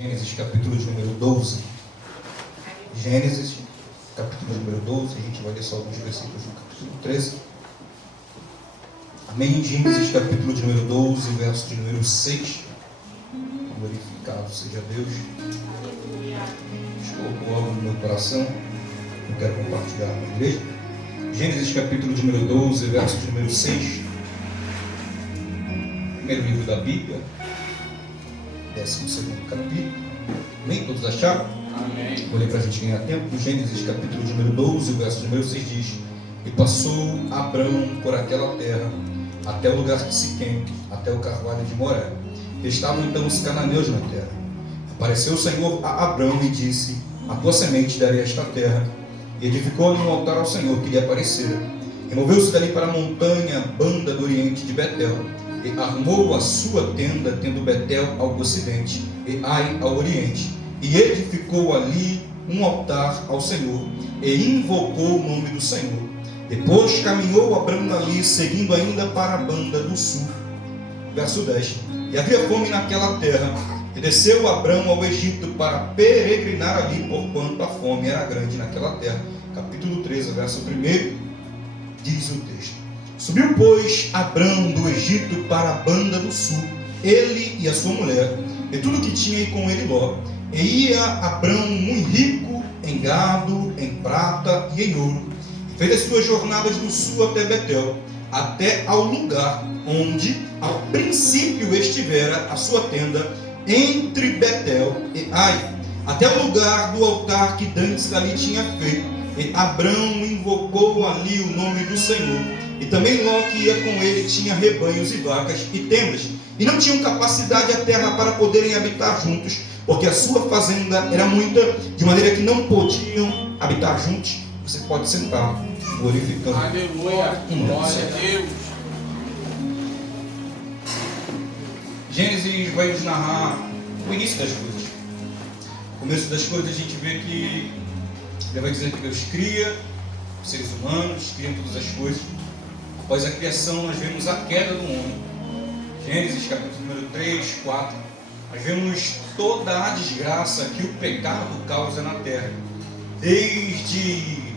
Gênesis, capítulo de número 12. Gênesis, capítulo de número 12. A gente vai ler só alguns versículos do capítulo 13. Amém. Gênesis, capítulo de número 12, verso de número 6. Glorificado seja Deus. Deus colocou algo no meu coração. Eu quero compartilhar com a igreja. Gênesis, capítulo de número 12, verso de número 6. Primeiro livro da Bíblia. 12º capítulo. Amém? Todos acharam? Amém. Vou ler para a gente ganhar tempo. Gênesis capítulo de número 12, verso de número 6 diz: E passou Abrão por aquela terra, até o lugar de Siquém, até o carvalho de Moré. Estavam então os cananeus na terra. Apareceu o Senhor a Abrão e disse: A tua semente darei esta terra. E edificou-lhe um altar ao Senhor que lhe aparecera. E moveu-se dali para a montanha banda do oriente de Betel. E armou a sua tenda, tendo Betel ao ocidente e Ai ao oriente, e edificou ali um altar ao Senhor, e invocou o nome do Senhor. Depois caminhou Abrão dali, seguindo ainda para a banda do sul. Verso 10. E havia fome naquela terra, e desceu Abrão ao Egito para peregrinar ali, porquanto a fome era grande naquela terra. Capítulo 13, verso 1, diz o texto: Subiu, pois, Abrão do Egito para a banda do sul, ele e a sua mulher, e tudo que tinha com ele Ló. E ia Abrão muito rico em gado, em prata e em ouro. E fez as suas jornadas do sul até Betel, até ao lugar onde ao princípio estivera a sua tenda, entre Betel e Ai, até o lugar do altar que dantes ali tinha feito. E Abrão invocou ali o nome do Senhor. E também Ló, que ia com ele, tinha rebanhos e vacas e tendas, e não tinham capacidade a terra para poderem habitar juntos, porque a sua fazenda era muita, de maneira que não podiam habitar juntos. Você pode sentar, glorificando. Aleluia. Glória a Deus. Gênesis vai nos narrar o início das coisas. No começo das coisas a gente vê que ele vai dizer que Deus cria os seres humanos, cria todas as coisas. Após a criação, nós vemos a queda do homem. Gênesis capítulo número 3, 4. Nós vemos toda a desgraça que o pecado causa na terra. Desde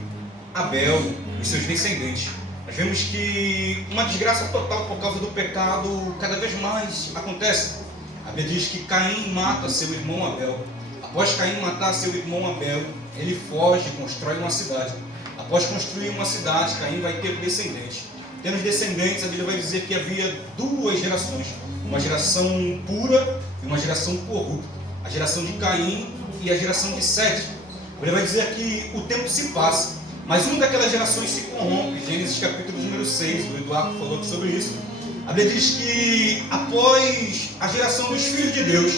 Abel e seus descendentes. Nós vemos que uma desgraça total por causa do pecado cada vez mais acontece. A Bíblia diz que Caim mata seu irmão Abel. Após Caim matar seu irmão Abel, ele foge e constrói uma cidade. Após construir uma cidade, Caim vai ter descendentes. Tendo descendentes, a Bíblia vai dizer que havia duas gerações. Uma geração pura e uma geração corrupta. A geração de Caim e a geração de Sete. A Bíblia vai dizer que o tempo se passa, mas uma daquelas gerações se corrompe. Gênesis capítulo número 6, o Eduardo falou sobre isso. A Bíblia diz que após a geração dos filhos de Deus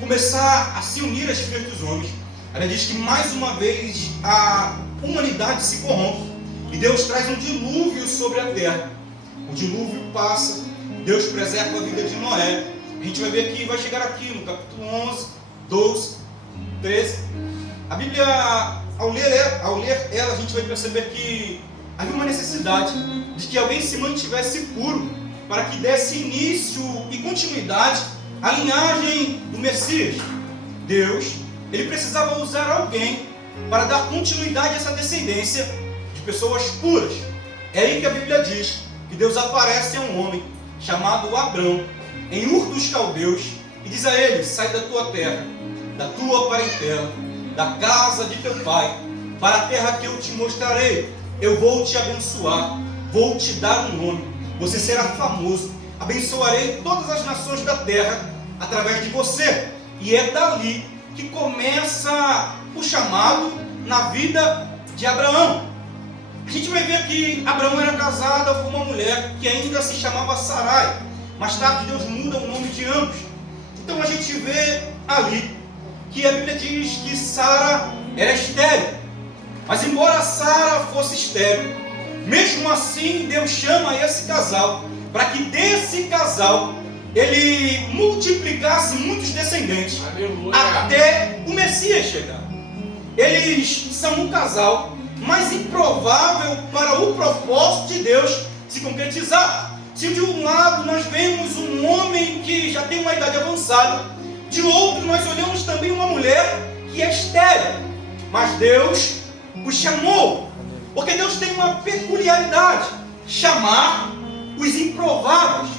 começar a se unir às filhas dos homens, a Bíblia diz que mais uma vez a humanidade se corrompe. E Deus traz um dilúvio sobre a terra. O dilúvio passa, Deus preserva a vida de Noé. A gente vai ver que vai chegar aqui no capítulo 11, 12, 13. A Bíblia, ao ler ela, a gente vai perceber que havia uma necessidade de que alguém se mantivesse puro, para que desse início e continuidade à linhagem do Messias. Deus, ele precisava usar alguém para dar continuidade a essa descendência de pessoas puras. É aí que a Bíblia diz que Deus aparece a um homem chamado Abrão em Ur dos Caldeus e diz a ele: sai da tua terra, da tua parentela, da casa de teu pai, para a terra que eu te mostrarei. Eu vou te abençoar, vou te dar um nome, você será famoso, abençoarei todas as nações da terra através de você. E é dali que começa o chamado na vida de Abraão. A gente vai ver que Abraão era casado com uma mulher que ainda se chamava Sarai. Mais tarde Deus muda o nome de ambos. Então a gente vê ali que a Bíblia diz que Sara era estéril. Mas embora Sara fosse estéril, mesmo assim Deus chama esse casal para que desse casal ele multiplicasse muitos descendentes. Aleluia. Até o Messias chegar. Eles são um casal mais improvável para o propósito de Deus se concretizar. Se de um lado nós vemos um homem que já tem uma idade avançada, de outro nós olhamos também que é estéril, mas Deus os chamou. Porque Deus tem uma peculiaridade: chamar os improváveis.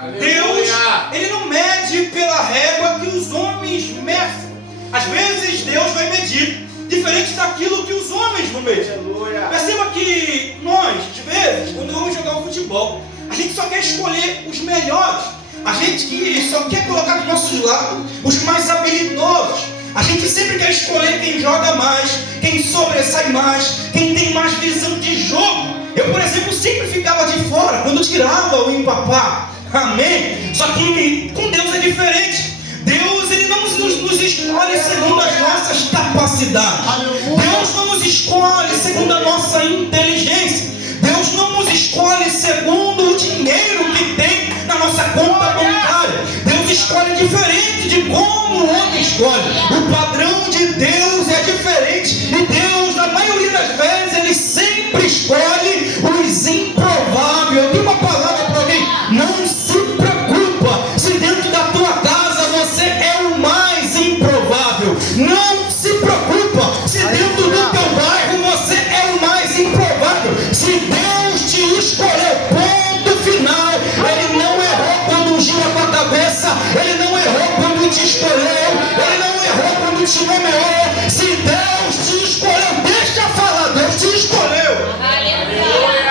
Aleluia. Deus, Ele não mede pela régua que os homens medem. Às vezes Deus vai medir diferente daquilo que os homens não medem. Aleluia. Perceba que nós, às vezes, quando vamos jogar um futebol, a gente só quer escolher os melhores. A gente que só quer colocar do nosso lado os mais habilidosos. A gente sempre quer escolher quem joga mais, quem sobressai mais, quem tem mais visão de jogo. Eu, por exemplo, sempre ficava de fora quando tirava o empapá. Amém? Só que com Deus é diferente. Deus, Ele não nos escolhe segundo as nossas capacidades. Deus não nos escolhe segundo a nossa inteligência. Deus não nos escolhe segundo o dinheiro que tem na nossa conta bancária. Deus escolhe diferente de como o homem escolhe. O padrão de Deus é diferente. E Deus, na maioria das vezes, Ele sempre escolhe os improváveis. Eu tenho uma palavra para alguém: não se preocupa se dentro da tua casa você é o mais improvável. Não se preocupa se dentro do teu bairro você é o mais improvável. Se Deus te escolheu, ponto final. Ele não errou quando ungiu a tua cabeça. Ele não errou quando te escolheu. Ele não errou quando te nomeou. Se Deus te escolheu, deixa eu falar, Deus te escolheu.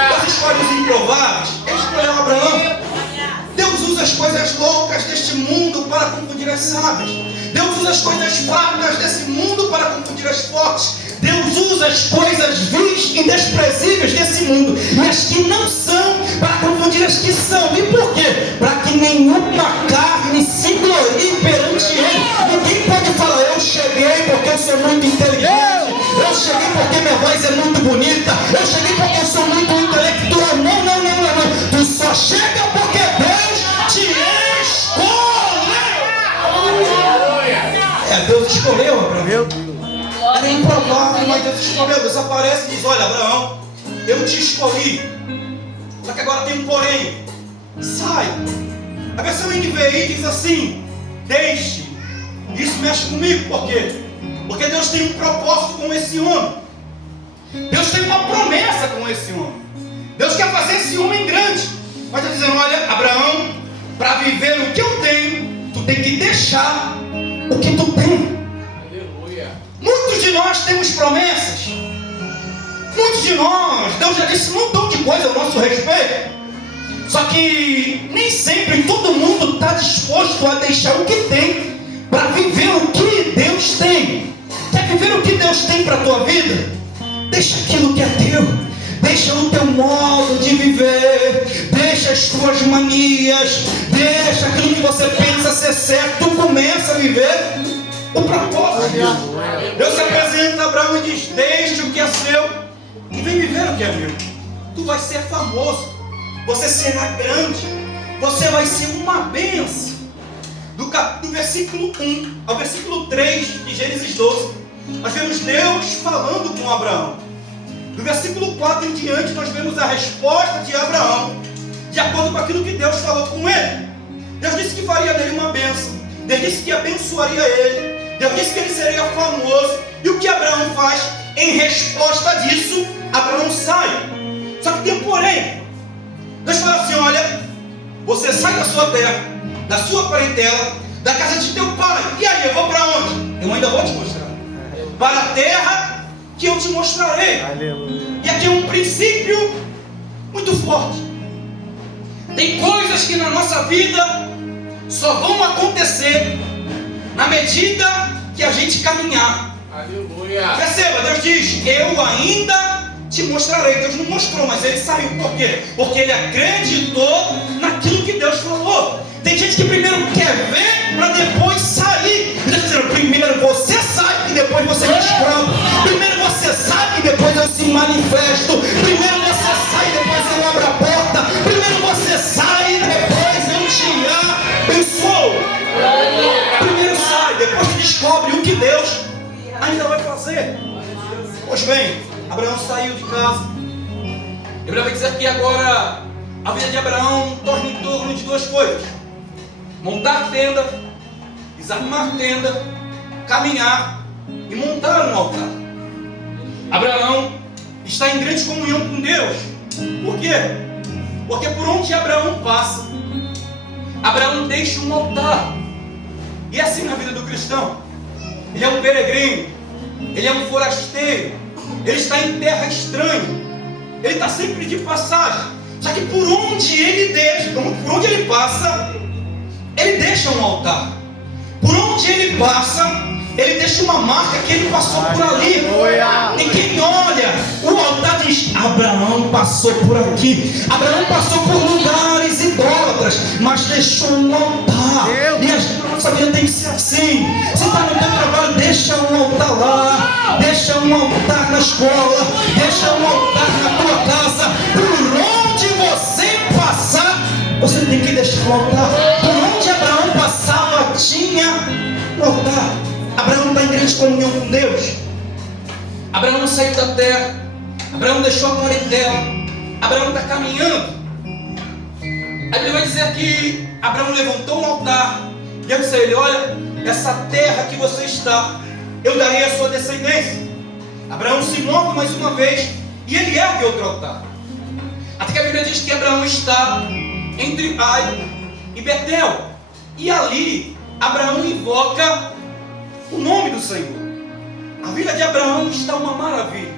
Deus escolhe os improváveis. Ele escolheu Abraão. Deus usa as coisas loucas deste mundo para confundir as sábias. Deus usa as coisas fracas desse mundo para confundir as fortes. Deus usa as coisas vis e desprezíveis desse mundo e as que não são para confundir as que são. E por quê? Para que nenhuma carne se glorie perante Ele. Ninguém pode falar: eu cheguei porque eu sou muito inteligente, eu cheguei porque minha voz é muito bonita, eu cheguei porque eu sou muito intelectual. Não, não, não, não, não. Tu só chega porque Deus te escolheu. Deus escolheu Abraão. Era improvável, mas Deus escolheu. Deus aparece e diz: olha, Abraão, eu te escolhi. Só que agora tem um porém. Sai. A versão NVI diz assim: deixe. Isso mexe comigo, por quê? Porque Deus tem um propósito com esse homem. Deus tem uma promessa com esse homem. Deus quer fazer esse homem grande. Mas está dizendo: olha, Abraão, para viver o que eu tenho, tu tem que deixar o que tu tem. Aleluia. Muitos de nós temos promessas. Muitos de nós, Deus já disse um montão de coisa ao nosso respeito. Só que nem sempre todo mundo está disposto a deixar o que tem para viver o que Deus tem. Quer viver o que Deus tem para a tua vida? Deixa aquilo que é teu. Deixa o teu modo de viver. Deixa as tuas manias. Deixa aquilo que você pensa ser certo. Tu começa a viver o propósito de Deus. Deus se apresenta a Abraão e diz: deixa o que é seu e vem viver o que é meu. Tu vais ser famoso. Você será grande. Você vai ser uma bênção. Do versículo 1 ao versículo 3 de Gênesis 12, nós vemos Deus falando com Abraão. Do versículo 4 em diante, nós vemos a resposta de Abraão, de acordo com aquilo que Deus falou com ele. Deus disse que faria dele uma bênção. Deus disse que abençoaria ele. Deus disse que ele seria famoso. E o que Abraão faz? Em resposta disso, Abraão sai. Só que tem um porém. Deus fala assim: olha, você sai da sua terra, da sua parentela, da casa de teu pai. E aí, eu vou para onde? Eu ainda vou te mostrar. Para a terra que eu te mostrarei. Aleluia. E aqui é um princípio muito forte. Tem coisas que na nossa vida só vão acontecer na medida que a gente caminhar. Aleluia. Perceba, Deus diz: eu ainda te mostrarei. Deus não mostrou, mas ele saiu. Por quê? Porque ele acreditou naquilo que Deus falou. Tem gente que primeiro quer ver para depois sair. Deus está dizendo: primeiro você sai e depois você descobre. Primeiro você sai e depois eu se manifesto. Primeiro você sai e depois eu abro a porta. Primeiro você sai e depois eu te abençoo. Primeiro sai, depois descobre o que Deus ainda vai fazer. Pois bem, Abraão saiu de casa. A Bíblia vai dizer que agora a vida de Abraão torna em torno de duas coisas: montar tenda, desarmar tenda, caminhar e montaram um altar. Abraão está em grande comunhão com Deus. Por quê? Porque por onde Abraão passa, Abraão deixa um altar. E é assim na vida do cristão. Ele é um peregrino, ele é um forasteiro, ele está em terra estranha, ele está sempre de passagem. Só que por onde ele passa, ele deixa um altar. Por onde ele passa, ele deixa uma marca que ele passou por ali. E quem olha, o altar diz: Abraão passou por aqui. Abraão passou por lugares idólatras, mas deixou um altar. E a nossa vida tem que ser assim. Você está no teu trabalho, deixa um altar lá. Deixa um altar na escola. Deixa um altar na tua casa. Por onde você passar, você tem que deixar um altar. Por onde Abraão passava, tinha um altar. Abraão está em grande comunhão com Deus. Abraão não saiu da terra. Abraão deixou a parentela. Abraão está caminhando. A Bíblia vai dizer que Abraão levantou um altar. E eu disse a ele: olha, essa terra que você está, eu darei a sua descendência. Abraão se move mais uma vez e ele ergue outro altar. Até que a Bíblia diz que Abraão está entre Ai e Betel. E ali Abraão invoca o nome do Senhor. A vida de Abraão está uma maravilha.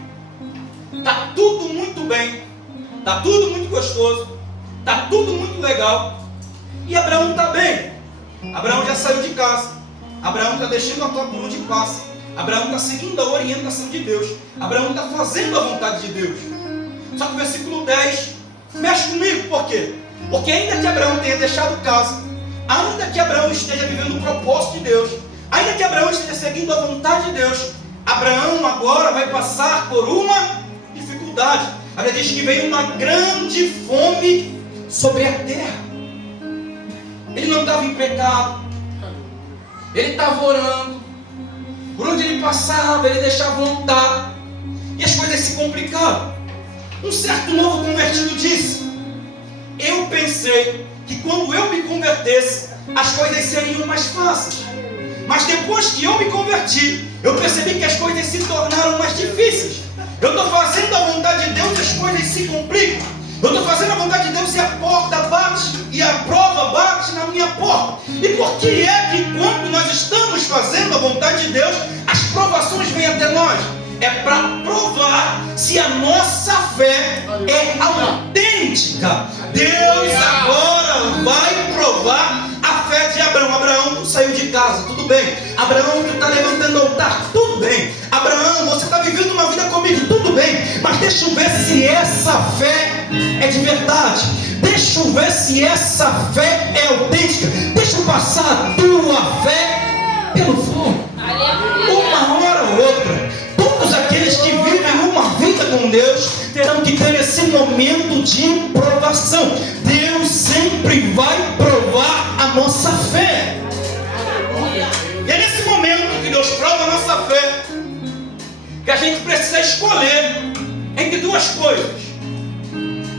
Está tudo muito bem. Está tudo muito gostoso. Está tudo muito legal. E Abraão está bem. Abraão já saiu de casa. Abraão está deixando a tua por onde passa. Abraão está seguindo a orientação de Deus. Abraão está fazendo a vontade de Deus. Só que o versículo 10 mexe comigo. Por quê? Porque ainda que Abraão tenha deixado casa, ainda que Abraão esteja vivendo o propósito de Deus, ainda que Abraão esteja seguindo a vontade de Deus, Abraão agora vai passar por uma dificuldade. A Bíblia diz que veio uma grande fome sobre a terra. Ele não estava em pecado, ele estava orando. Por onde ele passava, ele deixava um altar. E as coisas se complicaram. Um certo novo convertido disse: eu pensei que quando eu me convertesse, as coisas seriam mais fáceis. Mas depois que eu me converti, eu percebi que as coisas se tornaram mais difíceis. Eu estou fazendo a vontade de Deus e as coisas se complicam. Eu estou fazendo a vontade de Deus e a porta bate, e a prova bate na minha porta. E por que é que quando nós estamos fazendo a vontade de Deus, as provações vêm até nós? É para provar se a nossa fé é autêntica. Deus agora vai provar a fé de Abraão. Abraão, tu saiu de casa, tudo bem. Abraão, tu está levantando altar, tudo bem. Abraão, você está vivendo uma vida comigo, tudo bem. Mas deixa eu ver se essa fé é de verdade. Deixa eu ver se essa fé é autêntica. Deixa eu passar a tua fé pelo fogo. Uma hora ou outra, todos aqueles que vivem uma vida com Deus terão que ter esse momento de provação. Deus sempre vai provar a nossa fé. E é nesse momento que Deus prova a nossa fé que a gente precisa escolher entre duas coisas.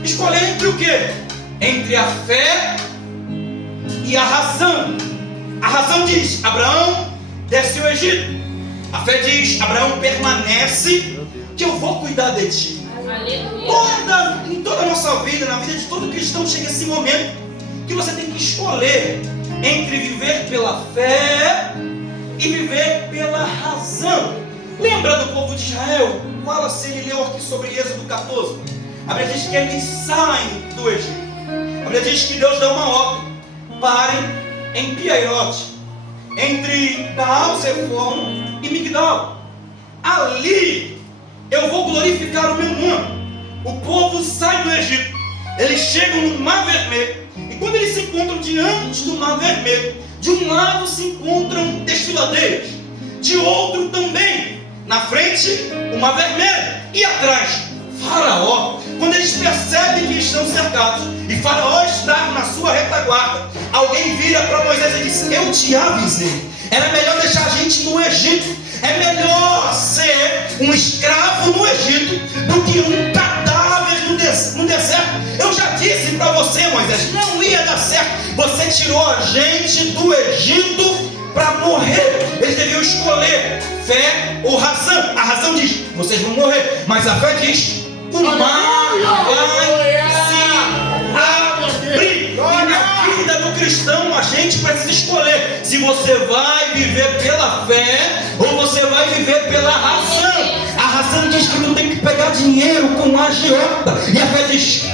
Escolher entre o quê? Entre a fé e a razão. A razão diz: Abraão desce o Egito. A fé diz: Abraão, permanece, que eu vou cuidar de ti. Em toda a nossa vida, na vida de todo cristão, chega esse momento que você tem que escolher entre viver pela fé e viver pela razão. Lembra do povo de Israel? Fala-se, ele leu aqui sobre Êxodo 14. A Bíblia diz que eles saem do Egito. A Bíblia diz que Deus dá uma ordem: parem em Piairote, entre Baal-Zephon e Migdal. Ali eu vou glorificar o meu nome. O povo sai do Egito, eles chegam no Mar Vermelho, e quando eles se encontram diante do Mar Vermelho, de um lado se encontram desfiladeiros, de outro também. Na frente, o Mar Vermelho, e atrás, Faraó. Quando eles percebem que estão cercados e Faraó está na sua retaguarda, alguém vira para Moisés e diz: eu te avisei, era melhor deixar a gente no Egito. É melhor ser um escravo no Egito do que um cadáver no deserto. Eu já disse para você, Moisés, não ia dar certo. Você tirou a gente do Egito para morrer, eles deviam escolher fé ou razão. A razão diz, vocês vão morrer, mas a fé diz, o mar vai se abrir. E na vida do cristão a gente precisa escolher se você vai viver pela fé ou você vai viver pela razão. A razão diz que não tem que pegar dinheiro com agiota, e a fé diz,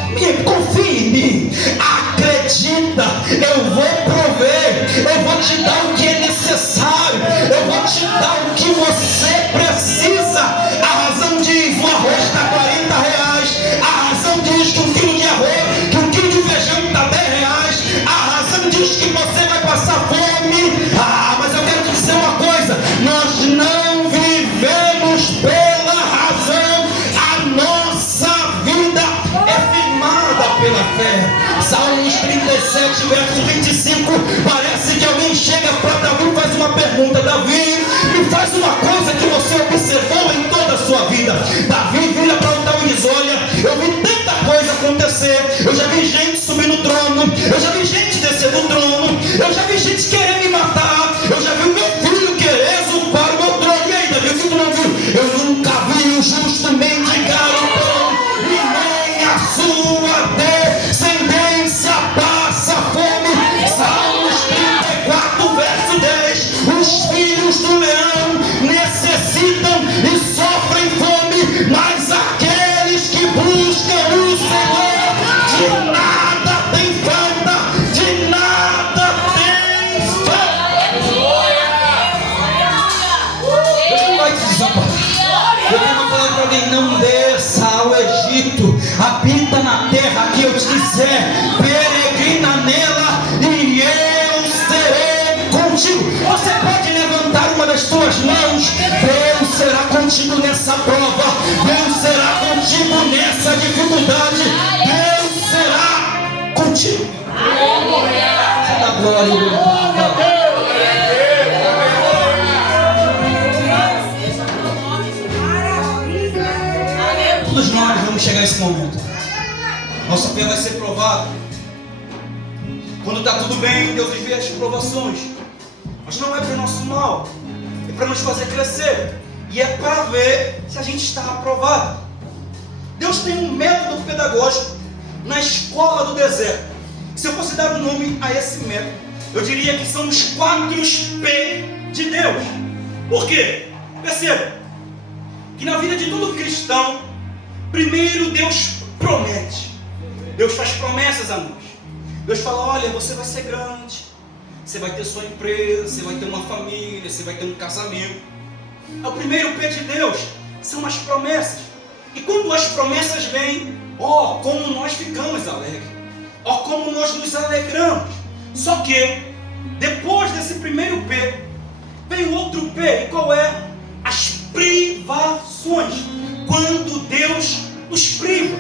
confia em mim, acredita, eu vou prover, eu vou te dar o que é necessário, eu vou te dar o que você precisa. A razão diz, o arroz está R$40, a razão diz que um quilo de arroz, que um quilo de feijão está R$10, a razão diz que você vai passar fome. Mas eu quero te dizer uma coisa, nós não vivemos pela razão, a nossa vida é firmada pela fé. Salmos 37, verso 25, parece que alguém chega para Davi e faz uma pergunta. Davi, me faz uma coisa que você observou em toda a sua vida. Davi vira para o Davi e diz, olha, eu vi tanta coisa acontecer, eu já vi gente subir no trono, eu já vi gente descer do trono, eu já vi gente querer me matar, eu já vi o meu filho querer usurpar o meu trono. E aí, Davi, o que tu não viu? Eu nunca vi o justo mendigar o trono, e nem a sua descendência passa fome. Salmos 34, verso 10, os filhos do leão necessitam e sofrem fome, mas aqueles que buscam o Senhor de nada tem falta, de nada tem falta. Deus não vai te desamparar. Eu tenho uma palavra para alguém, não desça ao Egito, habita na terra que eu te disser, peregrina nela e eu serei contigo. Você pode levantar uma das tuas mãos, Deus será contigo nessa prova, Deus será contigo nessa dificuldade, Deus será contigo. Você dá glória a Deus. Todos nós vamos chegar a esse momento. Nossa fé vai ser provada. Quando está tudo bem, Deus envia as provações. Mas não é para o nosso mal, é para nos fazer crescer. E é para ver se a gente está aprovado. Deus tem um método pedagógico na escola do deserto. Se eu fosse dar um nome a esse método, eu diria que são os 4 P de Deus. Por quê? Perceba que na vida de todo cristão, primeiro Deus promete. Deus faz promessas a nós. Deus fala, olha, você vai ser grande, você vai ter sua empresa, você vai ter uma família, você vai ter um casamento. O primeiro P de Deus são as promessas. E quando as promessas vêm, como nós ficamos alegres, como nós nos alegramos. Só que depois desse primeiro P vem o outro P. E qual é? As privações. Quando Deus nos priva.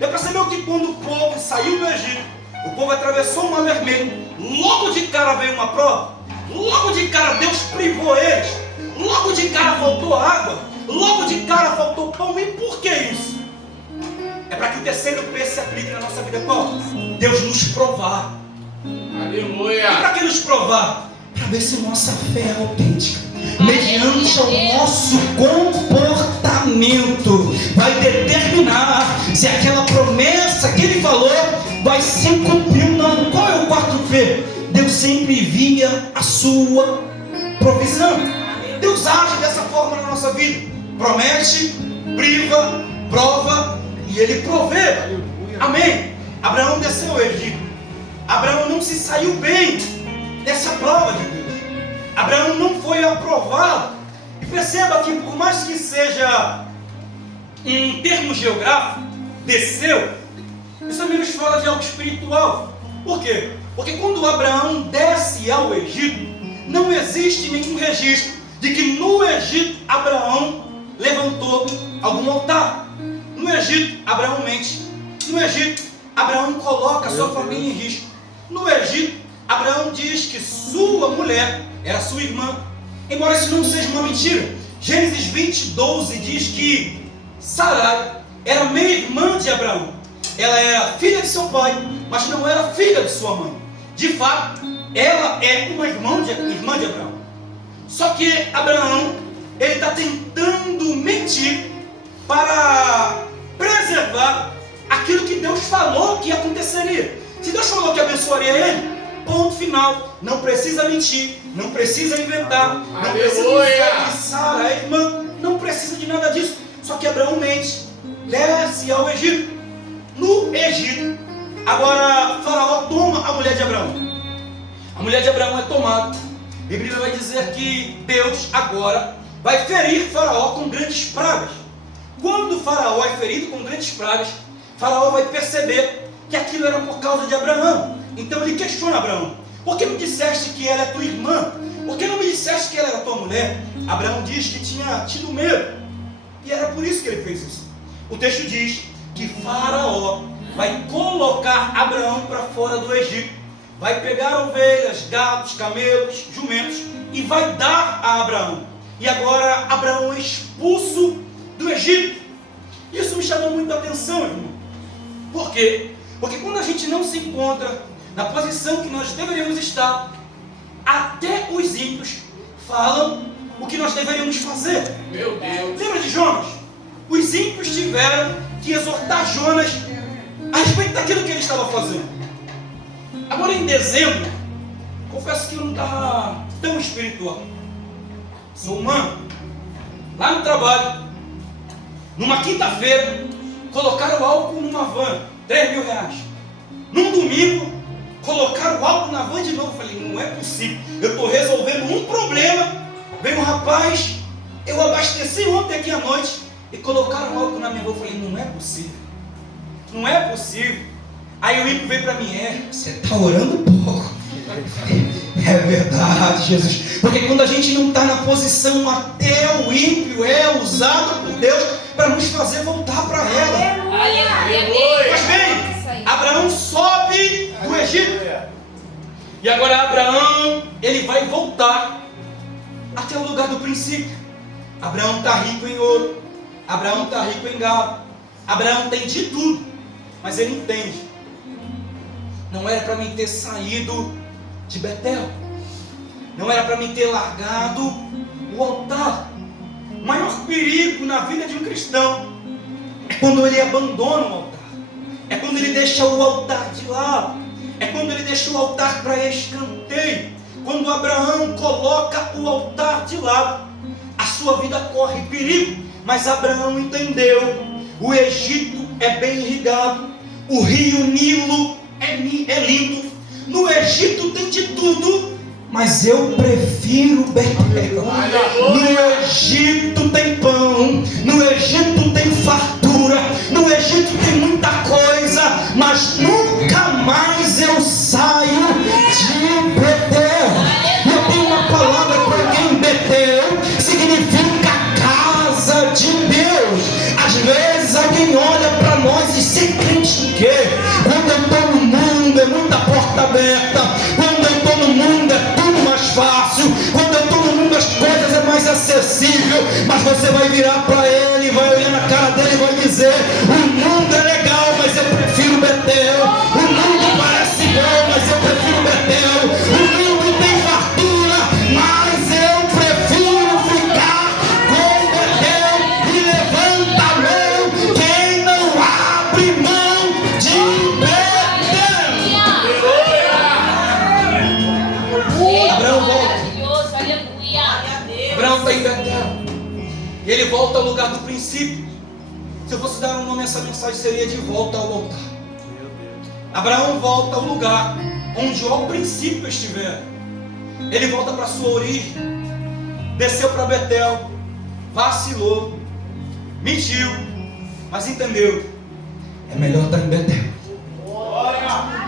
Já percebeu que quando o povo saiu do Egito, o povo atravessou o Mar Vermelho, logo de cara veio uma prova, logo de cara Deus privou eles, logo de cara faltou água, logo de cara faltou pão. E por que isso? É para que o terceiro P se aplique na nossa vida. Qual? Deus nos provar. Aleluia. E para que nos provar? Para ver se nossa fé é autêntica, mediante o nosso comportamento, vai determinar se aquela promessa que Ele falou vai se cumprir ou não. Qual é o 4P? Deus sempre envia a sua provisão. Deus age dessa forma na nossa vida. Promete, priva, prova e Ele provê. Amém? Abraão desceu ao Egito. Abraão não se saiu bem dessa prova de Deus. Abraão não foi aprovado. E perceba que por mais que seja em termos geográficos, desceu, isso também nos fala de algo espiritual. Por quê? Porque quando Abraão desce ao Egito, não existe nenhum registro de que no Egito Abraão levantou algum altar. No Egito Abraão mente. No Egito Abraão coloca a sua família em risco. No Egito Abraão diz que sua mulher era sua irmã, embora isso não seja uma mentira. Gênesis 20:12 diz que Sarai era meia-irmã de Abraão. Ela era filha de seu pai, mas não era filha de sua mãe. De fato, ela é uma irmã de Abraão. Só que Abraão, ele está tentando mentir para preservar aquilo que Deus falou que aconteceria. Se Deus falou que abençoaria ele, ponto final. Não precisa mentir, não precisa inventar, não precisa dizer que Sara é irmã, não precisa de nada disso. Só que Abraão mente, desce ao Egito. No Egito, agora Faraó toma a mulher de Abraão. A mulher de Abraão é tomada. A Bíblia vai dizer que Deus agora vai ferir Faraó com grandes pragas. Quando Faraó é ferido com grandes pragas, Faraó vai perceber que aquilo era por causa de Abraão. Então ele questiona Abraão: por que não disseste que ela é tua irmã? Por que não me disseste que ela era tua mulher? Abraão diz que tinha tido medo, e era por isso que ele fez isso. O texto diz que Faraó vai colocar Abraão para fora do Egito, vai pegar ovelhas, gados, camelos, jumentos e vai dar a Abraão. E agora Abraão é expulso do Egito. Isso me chamou muita atenção, irmão. Por quê? Porque quando a gente não se encontra na posição que nós deveríamos estar, até os ímpios falam o que nós deveríamos fazer. Meu Deus. Lembra de Jonas? Os ímpios tiveram que exortar Jonas a respeito daquilo que ele estava fazendo. Agora em dezembro, confesso que eu não estava tão espiritual. Sou humano. Lá no trabalho, numa quinta-feira, colocaram álcool numa van, R$3.000. Num domingo, colocaram álcool na van de novo. Eu falei, não é possível. Eu estou resolvendo um problema. Veio um rapaz, eu abasteci ontem aqui à noite e colocaram álcool na minha van. Eu falei, não é possível. Não é possível. Aí o ímpio veio para mim: você está orando pouco. É verdade, Jesus. Porque quando a gente não está na posição, até o ímpio é usado por Deus para nos fazer voltar para ela. Aleluia. Mas bem, Abraão sobe do Egito. E agora Abraão, ele vai voltar até o lugar do princípio. Abraão está rico em ouro. Abraão está rico em gado. Abraão tem de tudo. Mas ele entende: não era para mim ter saído de Betel. Não era para mim ter largado o altar. O maior perigo na vida de um cristão é quando ele abandona o altar. É quando ele deixa o altar de lado. É quando ele deixa o altar para escanteio. Quando Abraão coloca o altar de lado, a sua vida corre perigo. Mas Abraão entendeu: o Egito é bem irrigado, o rio Nilo é lindo, no Egito tem de tudo, mas eu prefiro Betel. No Egito tem pão, no Egito tem fartura, no Egito tem muita coisa, mas nunca mais eu saio de Betel. Eu tenho uma palavra para alguém: Betel significa casa de Deus. Às vezes alguém olha para nós e se crente em quê? Quando eu estou no mundo é muita porta aberta. Quando eu estou no mundo é tudo mais fácil. Quando eu estou no mundo as coisas é mais acessível. Mas você vai virar para ele, vai olhar na cara dele e vai dizer: o mundo é legal, mas eu prefiro Betel. O mundo parece bom, mas eu prefiro Betel. O mundo tem fartura, mas eu prefiro ficar com Betel. E levanta a mão quem não abre mão de Betel. Abraão volta. Abraão está em Betel. E ele volta ao lugar do princípio. Se eu fosse dar um nome a essa mensagem, seria de volta ao altar. Abraão volta ao lugar onde o princípio estiver. Ele volta para a sua origem. Desceu para Betel. Vacilou. Mentiu. Mas entendeu: é melhor estar em Betel.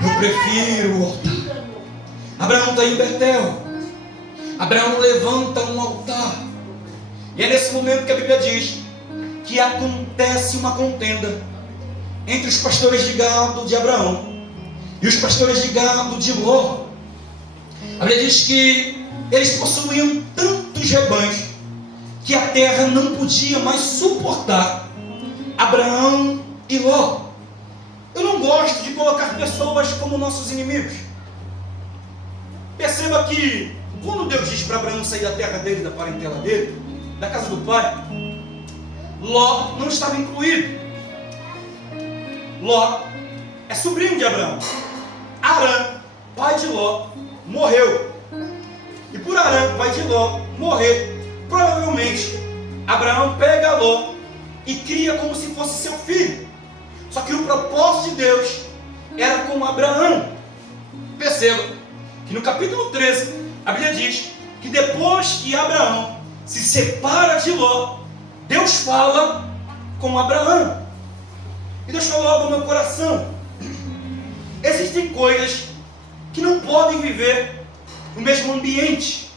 Eu prefiro o altar. Abraão está em Betel. Abraão levanta um altar. E é nesse momento que a Bíblia diz que acontece uma contenda entre os pastores de gado de Abraão e os pastores de gado de Ló. A Bíblia diz que eles possuíam tantos rebanhos que a terra não podia mais suportar Abraão e Ló. Eu não gosto de colocar pessoas como nossos inimigos. Perceba que quando Deus diz para Abraão sair da terra dele, da parentela dele, da casa do pai, Ló não estava incluído. Ló é sobrinho de Abraão. Arã, pai de Ló, morreu. E por Arã, pai de Ló, morrer, provavelmente Abraão pega Ló e cria como se fosse seu filho. Só que o propósito de Deus era com Abraão. Perceba que no capítulo 13, a Bíblia diz que depois que Abraão se separa de Ló, Deus fala com Abraão. E Deus falou algo no meu coração. Existem coisas que não podem viver no mesmo ambiente.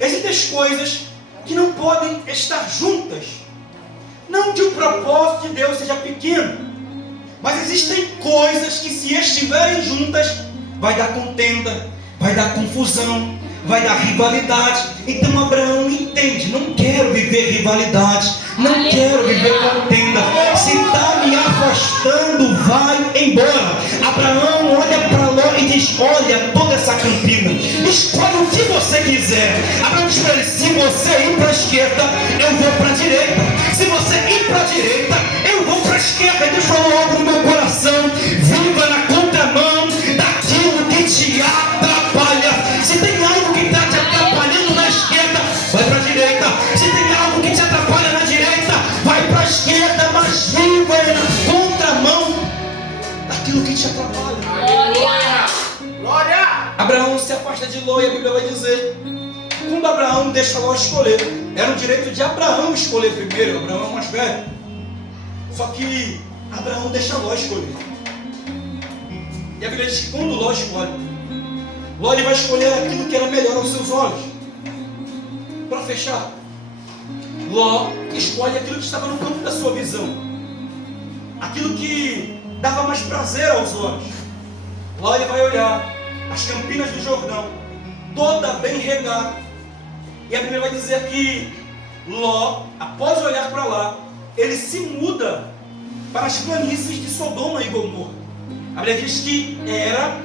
Existem coisas que não podem estar juntas. Não que o propósito de Deus seja pequeno, mas existem coisas que, se estiverem juntas, vai dar contenda, vai dar confusão, vai dar rivalidade. Então Abraão entende: não quero viver rivalidade, não quero viver contenda. Se está me afastando, vai embora. Abraão olha para Ló e diz: olha toda essa campina, escolhe o que você quiser. Abraão diz para ele: se você ir para a esquerda, eu vou para a direita. Se você ir para a direita, eu vou para a esquerda. E Deus falou algo no meu coração: viva na contramão daquilo que te atrapalha. Se tem algo que está te atrapalhando na esquerda, vai para a direita. Se tem algo que te atrapalha na direita, vai para a esquerda. Mas viva na contramão daquilo que te atrapalha. Glória! Glória! Abraão se afasta de Ló, e a Bíblia vai dizer: quando Abraão deixa Ló escolher, era o direito de Abraão escolher primeiro. Abraão é o mais velho. Só que Abraão deixa Ló escolher. E a Bíblia diz que quando Ló escolhe, Ló vai escolher aquilo que era melhor aos seus olhos. Para fechar, Ló escolhe aquilo que estava no campo da sua visão, aquilo que dava mais prazer aos olhos. Ló vai olhar as campinas do Jordão, toda bem regada. E a Bíblia vai dizer que Ló, após olhar para lá, ele se muda para as planícies de Sodoma e Gomorra. A Bíblia diz que era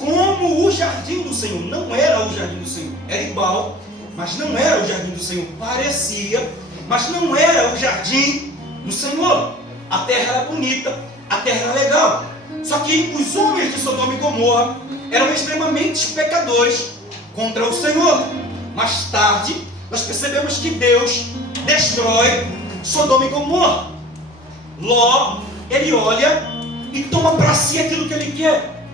como o jardim do Senhor. Não era o jardim do Senhor, era igual, mas não era o jardim do Senhor. Parecia, mas não era o jardim do Senhor. A terra era bonita, a terra era legal. Só que os homens de Sodoma e Gomorra eram extremamente pecadores contra o Senhor. Mais tarde, nós percebemos que Deus destrói Sodoma e Gomorra. Ló, ele olha e toma para si aquilo que ele quer.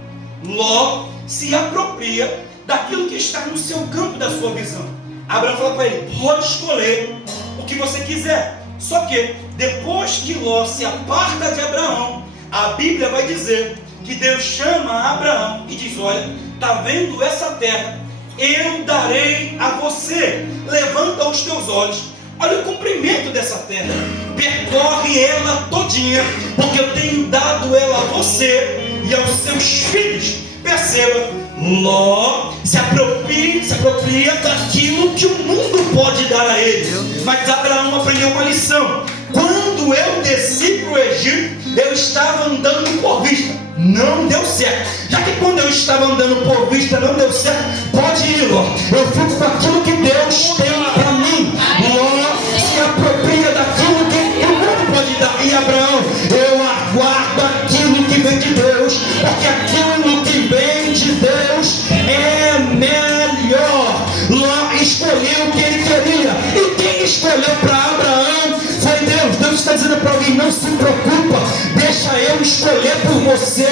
Ló se apropria daquilo que está no seu campo da sua visão. Abraão fala para ele: pode escolher o que você quiser. Só que depois que Ló se aparta de Abraão, a Bíblia vai dizer que Deus chama Abraão e diz: olha, está vendo essa terra? Eu darei a você. Levanta os teus olhos, olha o comprimento dessa terra, percorre ela todinha, porque eu tenho dado ela a você e aos seus filhos. Perceba, Ló se apropria daquilo que o mundo pode dar a ele. Mas Abraão aprendeu uma lição: quando eu desci para o Egito, eu estava andando por vista, não deu certo. Já que quando eu estava andando por vista não deu certo, pode ir, Ló. Eu fico com aquilo que Deus tem para mim. Ló se apropria daquilo que o mundo pode dar. E Abraão: eu aguardo aquilo que vem de Deus, porque aquilo que vem de Deus é melhor. Ló escolheu o que ele queria, e quem escolheu para Abraão foi Deus. Deus está dizendo para alguém: não se preocupa, deixa eu escolher por você,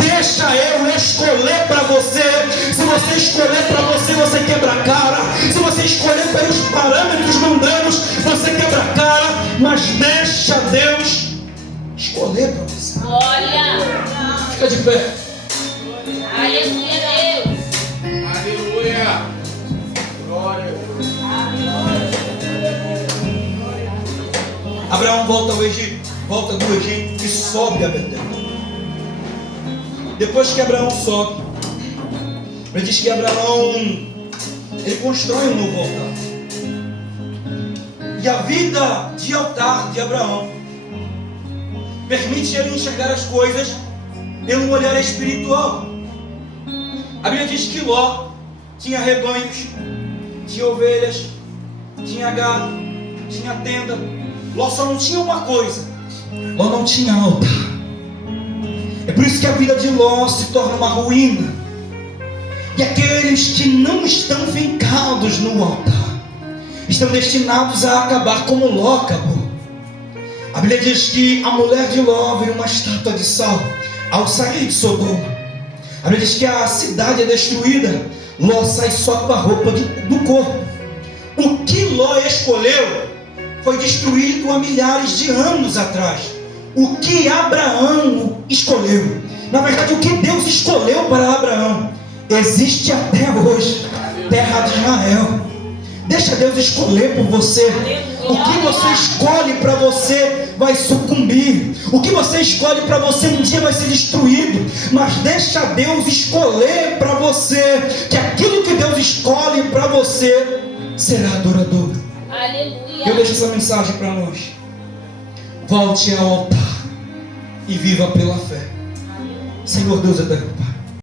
deixa eu escolher para você. Se você escolher para você, você quebra a cara. Se você escolher pelos parâmetros mundanos, você quebra a cara. Mas deixa Deus escolher para você. Glória! Fica de pé. Aleluia, Deus! Aleluia! Glória! Abraão volta ao Egito, volta do Egito e sobe a Betel. Depois que Abraão sobe, ele diz que Abraão, ele constrói um novo altar. E a vida de altar de Abraão permite ele enxergar as coisas pelo olhar espiritual. A Bíblia diz que Ló tinha rebanhos, tinha ovelhas, tinha gado, tinha tenda. Ló só não tinha uma coisa: Ló não tinha altar. É por isso que a vida de Ló se torna uma ruína. E aqueles que não estão fincados no altar estão destinados a acabar como Ló acabou. A Bíblia diz que a mulher de Ló vira uma estátua de sal ao sair de Sodoma. A Bíblia diz que a cidade é destruída. Ló sai só com a roupa do corpo. O que Ló escolheu foi destruído há milhares de anos atrás. O que Abraão escolheu, na verdade o que Deus escolheu para Abraão, existe até hoje. Terra de Israel. Deixa Deus escolher por você. O que você escolhe para você vai sucumbir. O que você escolhe para você um dia vai ser destruído. Mas deixa Deus escolher para você, que aquilo que Deus escolhe para você será duradouro. Aleluia. Eu deixo essa mensagem para nós. Volte ao altar e viva pela fé. Senhor Deus eterno Pai,